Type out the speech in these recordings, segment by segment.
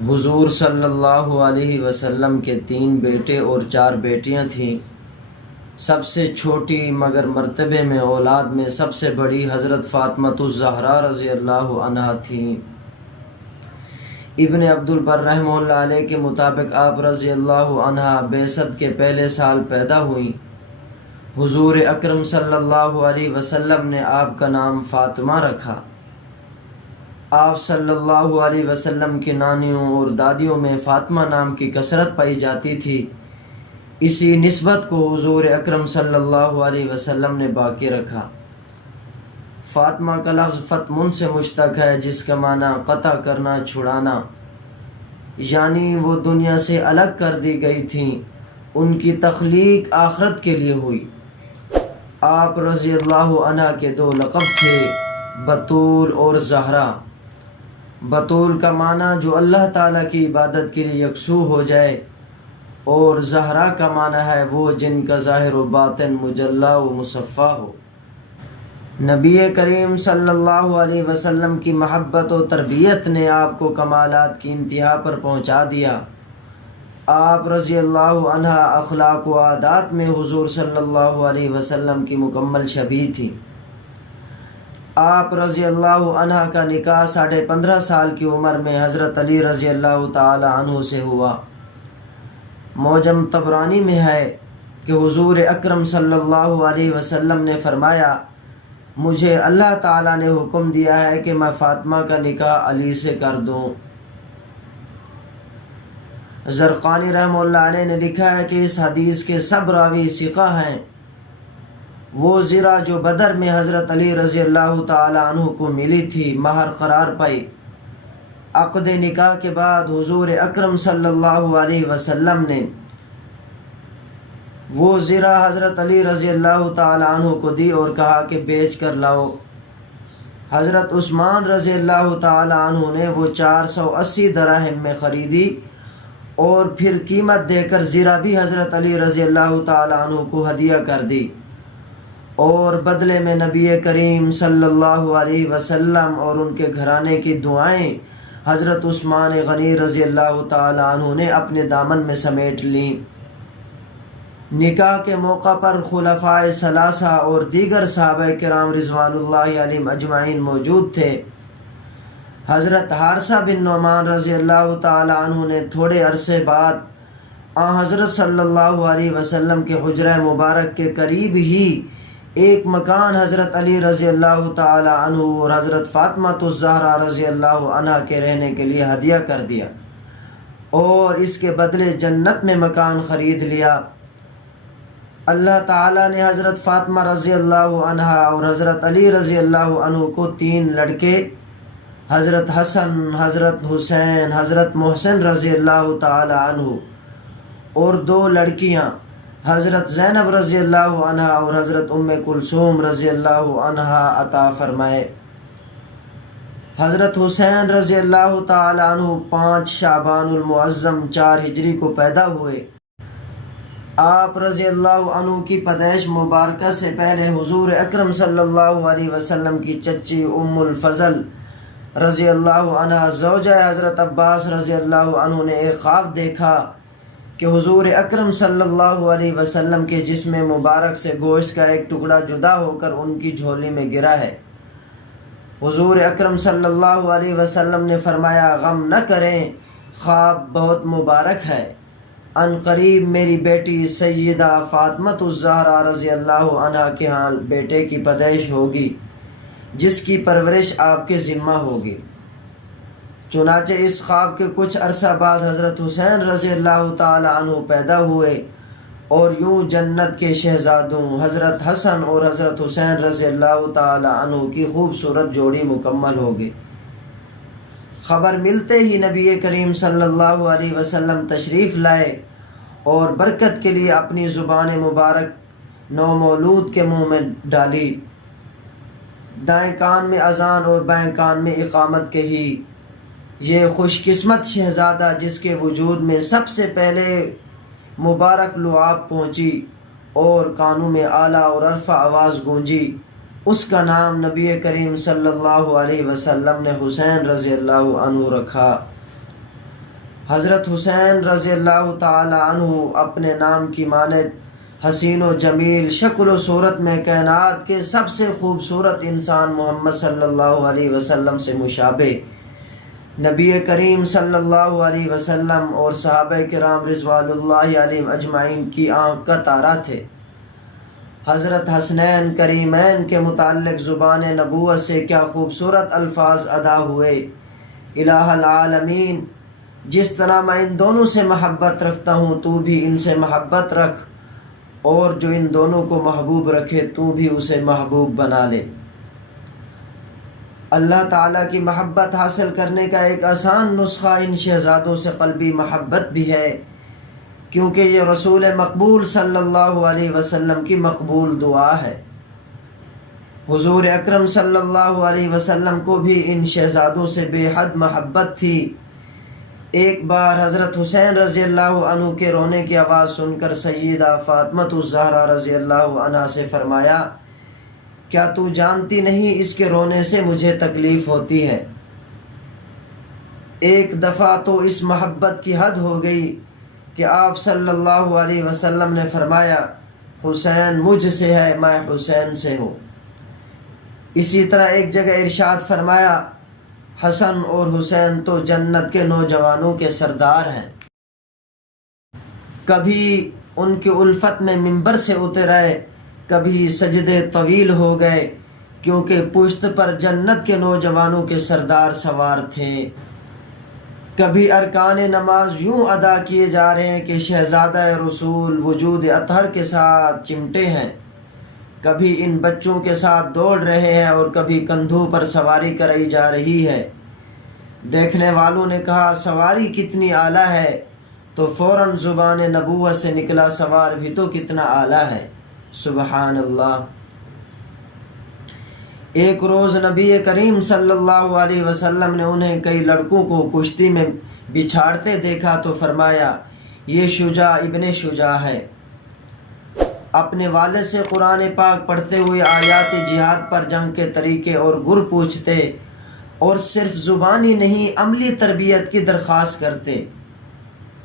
حضور صلی اللہ علیہ وسلم کے 3 بیٹے اور 4 بیٹیاں تھیں۔ سب سے چھوٹی مگر مرتبے میں اولاد میں سب سے بڑی حضرت فاطمۃ الزہرا رضی اللہ عنہا تھیں۔ ابن عبد البر رحمہ اللہ علیہ کے مطابق آپ رضی اللہ عنہا بعثت کے پہلے سال پیدا ہوئیں۔ حضور اکرم صلی اللہ علیہ وسلم نے آپ کا نام فاطمہ رکھا۔ آپ صلی اللہ علیہ وسلم کی نانیوں اور دادیوں میں فاطمہ نام کی کثرت پائی جاتی تھی۔ اسی نسبت کو حضور اکرم صلی اللہ علیہ وسلم نے باقی رکھا۔ فاطمہ کا لفظ فتمن سے مشتق ہے، جس کا معنی قطع کرنا، چھڑانا، یعنی وہ دنیا سے الگ کر دی گئی تھیں۔ ان کی تخلیق آخرت کے لیے ہوئی۔ آپ رضی اللہ عنہ کے 2 لقب تھے، بطول اور زہرا۔ بطول کا معنی جو اللہ تعالیٰ کی عبادت کے لیے یکسو ہو جائے، اور زہرا کا معنی ہے وہ جن کا ظاہر و باطن مجلی و مصفا ہو۔ نبی کریم صلی اللہ علیہ وسلم کی محبت و تربیت نے آپ کو کمالات کی انتہا پر پہنچا دیا۔ آپ رضی اللہ عنہ اخلاق و عادات میں حضور صلی اللہ علیہ وسلم کی مکمل شبیہ تھی۔ آپ رضی اللہ عنہ کا نکاح 15.5 سال کی عمر میں حضرت علی رضی اللہ تعالی عنہ سے ہوا۔ معجم طبرانی میں ہے کہ حضور اکرم صلی اللہ علیہ وسلم نے فرمایا، مجھے اللہ تعالیٰ نے حکم دیا ہے کہ میں فاطمہ کا نکاح علی سے کر دوں۔ زرقانی رحمہ اللہ علیہ نے لکھا ہے کہ اس حدیث کے سب راوی ثقہ ہیں۔ وہ زرہ جو بدر میں حضرت علی رضی اللہ تعالی عنہ کو ملی تھی، مہر قرار پائی۔ عقد نکاح کے بعد حضور اکرم صلی اللہ علیہ وسلم نے وہ زرہ حضرت علی رضی اللہ تعالی عنہ کو دی اور کہا کہ بیچ کر لاؤ۔ حضرت عثمان رضی اللہ تعالی عنہ نے وہ 480 دراہم میں خریدی اور پھر قیمت دے کر زرہ بھی حضرت علی رضی اللہ تعالی عنہ کو ہدیہ کر دی، اور بدلے میں نبی کریم صلی اللہ علیہ وسلم اور ان کے گھرانے کی دعائیں حضرت عثمان غنی رضی اللہ تعالی عنہ نے اپنے دامن میں سمیٹ لیں۔ نکاح کے موقع پر خلفائے ثلاثہ اور دیگر صحابہ کرام رضوان اللہ علیہم اجمعین موجود تھے۔ حضرت حارثہ بن نعمان رضی اللہ تعالی عنہ نے تھوڑے عرصے بعد حضرت صلی اللہ علیہ وسلم کے حجرہ مبارک کے قریب ہی ایک مکان حضرت علی رضی اللہ تعالی عنہ اور حضرت فاطمہ الزہرا رضی اللہ عنہ کے رہنے کے لیے ہدیہ کر دیا، اور اس کے بدلے جنت میں مکان خرید لیا۔ اللہ تعالیٰ نے حضرت فاطمہ رضی اللہ عنہ اور حضرت علی رضی اللہ عنہ کو 3 لڑکے، حضرت حسن، حضرت حسین، حضرت محسن رضی اللہ تعالی عنہ، اور 2 لڑکیاں، حضرت زینب رضی اللہ عنہ اور حضرت ام کلثوم رضی اللہ عنہ عطا فرمائے۔ حضرت حسین رضی اللہ تعالی عنہ 5 شعبان المعظم 4 ہجری کو پیدا ہوئے۔ آپ رضی اللہ عنہ کی پیدائش مبارکہ سے پہلے حضور اکرم صلی اللہ علیہ وسلم کی چچی ام الفضل رضی اللہ عنہ زوجہ حضرت عباس رضی اللہ عنہ نے ایک خواب دیکھا کہ حضور اکرم صلی اللہ علیہ وسلم کے جسم مبارک سے گوشت کا ایک ٹکڑا جدا ہو کر ان کی جھولی میں گرا ہے۔ حضور اکرم صلی اللہ علیہ وسلم نے فرمایا، غم نہ کریں، خواب بہت مبارک ہے۔ ان قریب میری بیٹی سیدہ فاطمہ الزہرا رضی اللہ عنہ کے ہاں بیٹے کی پیدائش ہوگی، جس کی پرورش آپ کے ذمہ ہوگی۔ چنانچہ اس خواب کے کچھ عرصہ بعد حضرت حسین رضی اللہ تعالی عنہ پیدا ہوئے، اور یوں جنت کے شہزادوں حضرت حسن اور حضرت حسین رضی اللہ تعالی عنہ کی خوبصورت جوڑی مکمل ہوگی۔ خبر ملتے ہی نبی کریم صلی اللہ علیہ وسلم تشریف لائے اور برکت کے لیے اپنی زبان مبارک نومولود کے منہ میں ڈالی، دائیں کان میں اذان اور بائیں کان میں اقامت کہی۔ یہ خوش قسمت شہزادہ جس کے وجود میں سب سے پہلے مبارک لعاب پہنچی اور کانوں میں اعلیٰ اور عرفہ آواز گونجی، اس کا نام نبی کریم صلی اللہ علیہ وسلم نے حسین رضی اللہ عنہ رکھا۔ حضرت حسین رضی اللہ تعالی عنہ اپنے نام کی مانند حسین و جمیل، شکل و صورت میں کائنات کے سب سے خوبصورت انسان محمد صلی اللہ علیہ وسلم سے مشابہ، نبی کریم صلی اللہ علیہ وسلم اور صحابہ کرام رضوان اللہ علیہم اجمعین کی آنکھ کا تارا تھے۔ حضرت حسنین کریمین کے متعلق زبان نبوت سے کیا خوبصورت الفاظ ادا ہوئے: الہ العالمین، جس طرح میں ان دونوں سے محبت رکھتا ہوں تو بھی ان سے محبت رکھ، اور جو ان دونوں کو محبوب رکھے تو بھی اسے محبوب بنا لے۔ اللہ تعالیٰ کی محبت حاصل کرنے کا ایک آسان نسخہ ان شہزادوں سے قلبی محبت بھی ہے، کیونکہ یہ رسول مقبول صلی اللہ علیہ وسلم کی مقبول دعا ہے۔ حضور اکرم صلی اللہ علیہ وسلم کو بھی ان شہزادوں سے بے حد محبت تھی۔ ایک بار حضرت حسین رضی اللہ عنہ کے رونے کی آواز سن کر سیدہ فاطمہ الزہرا رضی اللہ عنہا سے فرمایا: کیا تو جانتی نہیں اس کے رونے سے مجھے تکلیف ہوتی ہے؟ ایک دفعہ تو اس محبت کی حد ہو گئی کہ آپ صلی اللہ علیہ وسلم نے فرمایا: حسین مجھ سے ہے، میں حسین سے ہوں۔ اسی طرح ایک جگہ ارشاد فرمایا: حسن اور حسین تو جنت کے نوجوانوں کے سردار ہیں۔ کبھی ان کی الفت میں منبر سے اتر آئے، کبھی سجدے طویل ہو گئے، کیونکہ پشت پر جنت کے نوجوانوں کے سردار سوار تھے۔ کبھی ارکان نماز یوں ادا کیے جا رہے ہیں کہ شہزادہ رسول وجود اطہر کے ساتھ چمٹے ہیں، کبھی ان بچوں کے ساتھ دوڑ رہے ہیں اور کبھی کندھوں پر سواری کرائی جا رہی ہے۔ دیکھنے والوں نے کہا: سواری کتنی اعلیٰ ہے، تو فوراً زبان نبوت سے نکلا: سوار بھی تو کتنا اعلیٰ ہے۔ سبحان اللہ۔ ایک روز نبی کریم صلی اللہ علیہ وسلم نے انہیں کئی لڑکوں کو کشتی میں بچھاڑتے دیکھا تو فرمایا: یہ شجاع ابن شجاع ہے۔ اپنے والد سے قرآن پاک پڑھتے ہوئے آیات جہاد پر جنگ کے طریقے اور گر پوچھتے، اور صرف زبانی نہیں عملی تربیت کی درخواست کرتے۔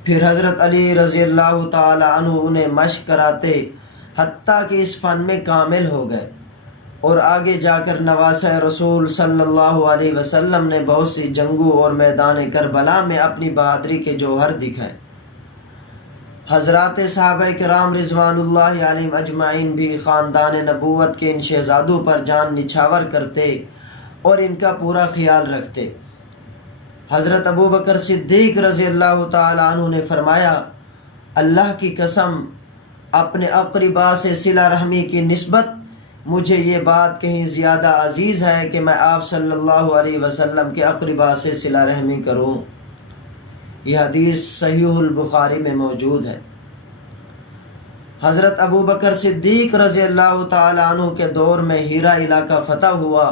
پھر حضرت علی رضی اللہ تعالی عنہ انہیں مشق کراتے، حتیٰ کہ اس فن میں کامل ہو گئے، اور آگے جا کر نواسہ رسول صلی اللہ علیہ وسلم نے بہت سی جنگوں اور میدان کربلا میں اپنی بہادری کے جوہر دکھائے۔ حضرات صحابہ کرام رضوان اللہ علیہم اجمعین بھی خاندان نبوت کے ان شہزادوں پر جان نچھاور کرتے اور ان کا پورا خیال رکھتے۔ حضرت ابو بکر صدیق رضی اللہ تعالی عنہ نے فرمایا: اللہ کی قسم، اپنے اقربا سے صلہ رحمی کی نسبت مجھے یہ بات کہیں زیادہ عزیز ہے کہ میں آپ صلی اللہ علیہ وسلم کے اقربا سے صلہ رحمی کروں۔ یہ حدیث صحیح البخاری میں موجود ہے۔ حضرت ابو بکر صدیق رضی اللہ تعالی عنہ کے دور میں ہیرا علاقہ فتح ہوا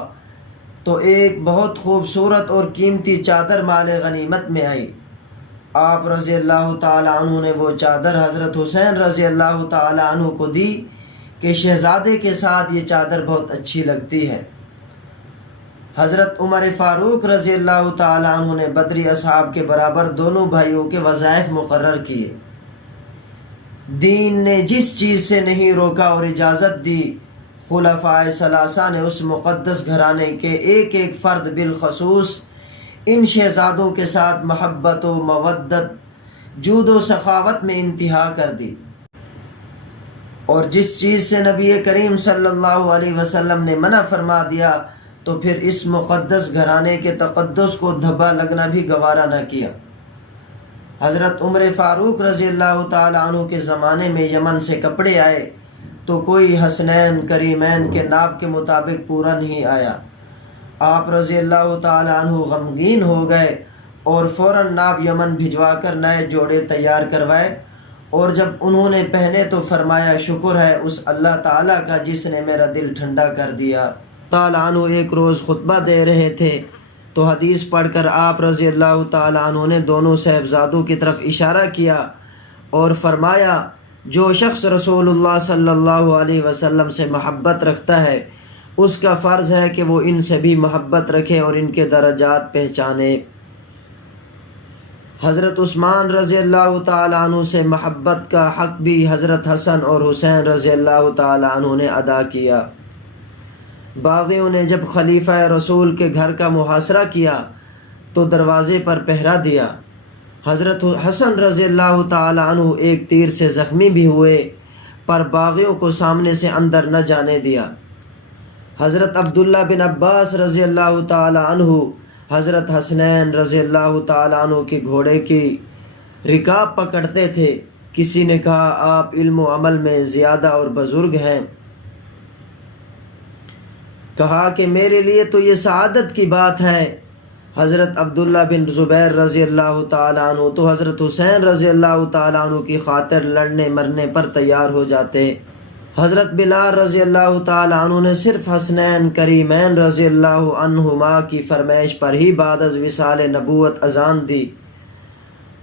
تو ایک بہت خوبصورت اور قیمتی چادر مال غنیمت میں آئی۔ آپ رضی اللہ تعالی عنہ نے وہ چادر حضرت حسین رضی اللہ تعالی عنہ کو دی کہ شہزادے کے ساتھ یہ چادر بہت اچھی لگتی ہے۔ حضرت عمر فاروق رضی اللہ تعالی عنہ نے بدری اصحاب کے برابر دونوں بھائیوں کے وظائف مقرر کیے۔ دین نے جس چیز سے نہیں روکا اور اجازت دی، خلفائے ثلاثہ نے اس مقدس گھرانے کے ایک ایک فرد بالخصوص ان شہزادوں کے ساتھ محبت و مودت، جود و سخاوت میں انتہا کر دی، اور جس چیز سے نبی کریم صلی اللہ علیہ وسلم نے منع فرما دیا تو پھر اس مقدس گھرانے کے تقدس کو دھبا لگنا بھی گوارا نہ کیا۔ حضرت عمر فاروق رضی اللہ تعالی عنہ کے زمانے میں یمن سے کپڑے آئے تو کوئی حسنین کریمین کے ناپ کے مطابق پورا نہیں آیا۔ آپ رضی اللہ تعالی عنہ غمگین ہو گئے اور فوراً ناپ یمن بھجوا کر نئے جوڑے تیار کروائے، اور جب انہوں نے پہنے تو فرمایا: شکر ہے اس اللہ تعالیٰ کا جس نے میرا دل ٹھنڈا کر دیا۔ تعالی عنہ ایک روز خطبہ دے رہے تھے تو حدیث پڑھ کر آپ رضی اللہ تعالی عنہ نے دونوں صاحبزادوں کی طرف اشارہ کیا اور فرمایا: جو شخص رسول اللہ صلی اللہ علیہ وسلم سے محبت رکھتا ہے اس کا فرض ہے کہ وہ ان سے بھی محبت رکھے اور ان کے درجات پہچانے۔ حضرت عثمان رضی اللہ تعالیٰ عنہ سے محبت کا حق بھی حضرت حسن اور حسین رضی اللہ تعالیٰ عنہ نے ادا کیا۔ باغیوں نے جب خلیفہ رسول کے گھر کا محاصرہ کیا تو دروازے پر پہرا دیا۔ حضرت حسن رضی اللہ تعالیٰ عنہ ایک تیر سے زخمی بھی ہوئے پر باغیوں کو سامنے سے اندر نہ جانے دیا۔ حضرت عبداللہ بن عباس رضی اللہ تعالیٰ عنہ حضرت حسنین رضی اللہ تعالیٰ عنہ کے گھوڑے کی رکاب پکڑتے تھے۔ کسی نے کہا آپ علم و عمل میں زیادہ اور بزرگ ہیں۔ کہا کہ میرے لیے تو یہ سعادت کی بات ہے۔ حضرت عبداللہ بن زبیر رضی اللہ تعالیٰ عنہ تو حضرت حسین رضی اللہ تعالیٰ عنہ کی خاطر لڑنے مرنے پر تیار ہو جاتے۔ حضرت بلال رضی اللہ تعالیٰ عنہ نے صرف حسنین کریمین رضی اللہ عنہما کی فرمائش پر ہی بعد از وصال نبوت اذان دی۔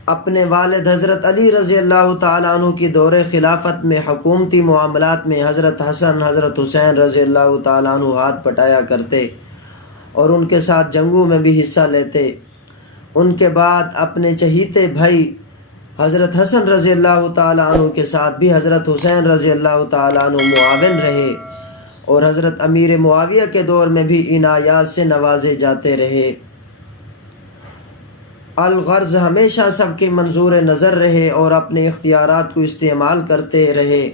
اپنے والد حضرت علی رضی اللہ تعالیٰ عنہ کی دور خلافت میں حکومتی معاملات میں حضرت حسن حضرت حسین رضی اللہ تعالیٰ عنہ ہاتھ پٹایا کرتے اور ان کے ساتھ جنگوں میں بھی حصہ لیتے۔ ان کے بعد اپنے چہیتے بھائی حضرت حسن رضی اللہ تعالیٰ عنہ کے ساتھ بھی حضرت حسین رضی اللہ تعالیٰ عنہ معاون رہے اور حضرت امیر معاویہ کے دور میں بھی عنایات سے نوازے جاتے رہے۔ الغرض ہمیشہ سب کے منظور نظر رہے اور اپنے اختیارات کو استعمال کرتے رہے۔